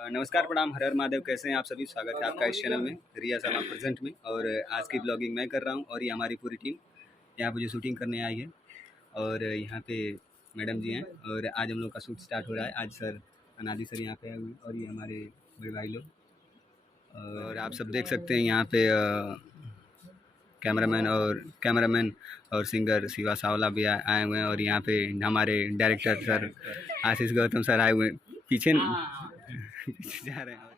नमस्कार, प्रणाम, हर हर महादेव। कैसे हैं आप सभी? स्वागत है आपका इस चैनल में, रिया शर्मा प्रेजेंट में। और आज की ब्लॉगिंग मैं कर रहा हूं और ये हमारी पूरी टीम यहाँ पे जो शूटिंग करने आई है। और यहाँ पे मैडम जी हैं और आज हम लोग का शूट स्टार्ट हो रहा है। आज सर अनादि सर यहाँ पे आए हुए और ये हमारे बड़े भाई लोग। और आप सब देख सकते हैं यहाँ पे कैमरामैन और सिंगर शिवा सावला भी आए हुए हैं। और यहाँ पे हमारे डायरेक्टर सर आशीष गौतम सर आए हुए हैं। पीछे जा रहे हैं।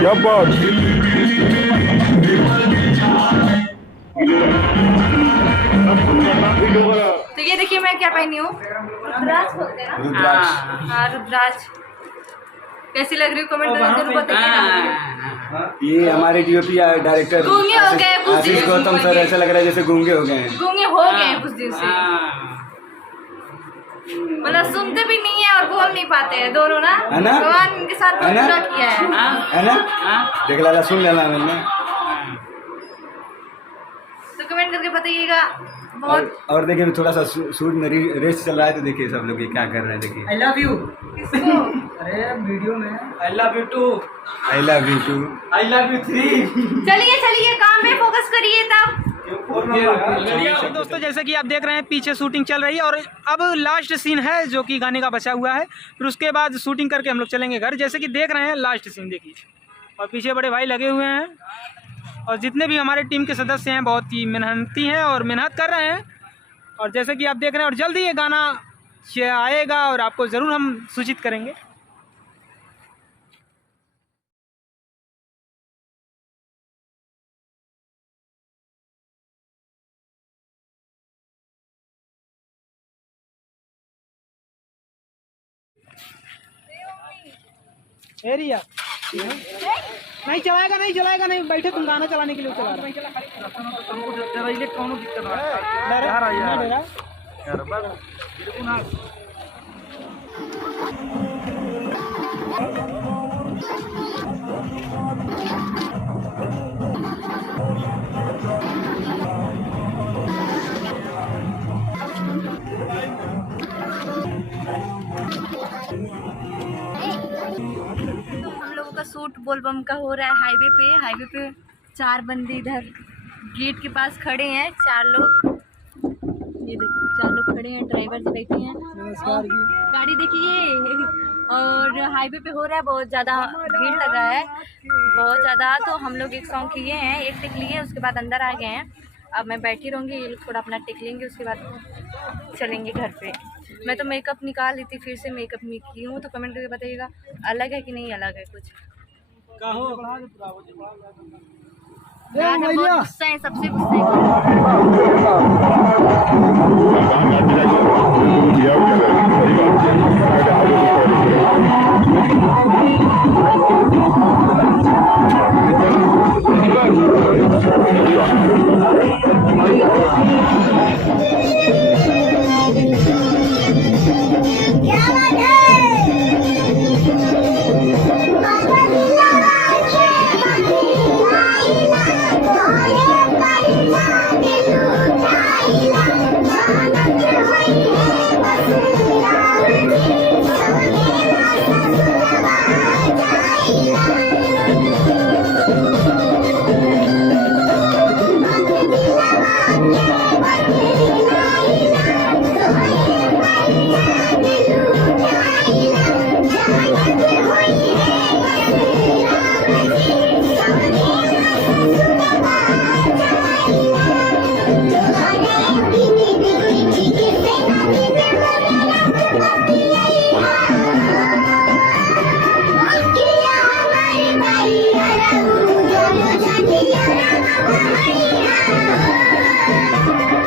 क्या बात। तो ये देखिए मैं क्या पहनी हूँ, रुद्राज बोलते हैं ना। हाँ रुद्राज। कैसी लग रही है कमेंट करके जरूर बताइएगा। ये हमारे डीओपी डायरेक्टर गूंगे हो गए कुछ दिन आशीष गौतम सर, ऐसा लग रहा है जैसे गूंगे हो गए हैं। गूंगे हो गए हैं कुछ दिन से, मतलब सुनते भी नहीं है और बोल नहीं पाते हैं दोनों ना। भगवान इनके साथ बहुत बुरा किया है ना। देख ला, सुन लेना मैंने। तो कमेंट करके बताइएगा। बहुत और देखिए थोड़ा सा शूट में रेस्ट चल रहा है, तो देखिए सब लोग ये क्या कर रहे हैं। देखिए आई लव यू। किसको? अरे वीडियो में I love you two, I love you two, I love you 3। चलिए काम पे फोकस करिए तब। तो दोस्तों जैसे कि आप देख रहे हैं पीछे शूटिंग चल रही है और अब लास्ट सीन है जो कि गाने का बचा हुआ है। फिर उसके बाद शूटिंग करके हम लोग चलेंगे घर। जैसे कि देख रहे हैं लास्ट सीन देखिए, और पीछे बड़े भाई लगे हुए हैं और जितने भी हमारे टीम के सदस्य हैं बहुत ही मेहनती हैं और मेहनत कर रहे हैं। और जैसे कि आप देख रहे हैं, और जल्दी ये गाना आएगा और आपको ज़रूर हम सूचित करेंगे। एरिया नहीं चलाएगा नहीं बैठे, तुम गाना चलाने के लिए चला रहे का शूट बोलबम का हो रहा है हाईवे पे 4 बंदे इधर गेट के पास खड़े हैं। 4 लोग, ये देखिए 4 लोग खड़े हैं, ड्राइवर से बैठे हैं। गाड़ी देखिए। और हाईवे पे हो रहा है, बहुत ज़्यादा भीड़ लगा है, बहुत ज़्यादा। तो हम लोग एक सॉन्ग किए हैं, एक टिक लिए, उसके बाद अंदर आ गए हैं। अब मैं बैठी रहूँगी, ये लोग थोड़ा अपना टिक लेंगे, उसके बाद चलेंगे घर पे। मैं तो मेकअप निकाल ली थी, फिर से मेकअप नहीं की हूँ। तो कमेंट करके बताइएगा अलग है कि नहीं अलग है कुछ। बहुत गुस्सा है, सबसे गुस्सा है।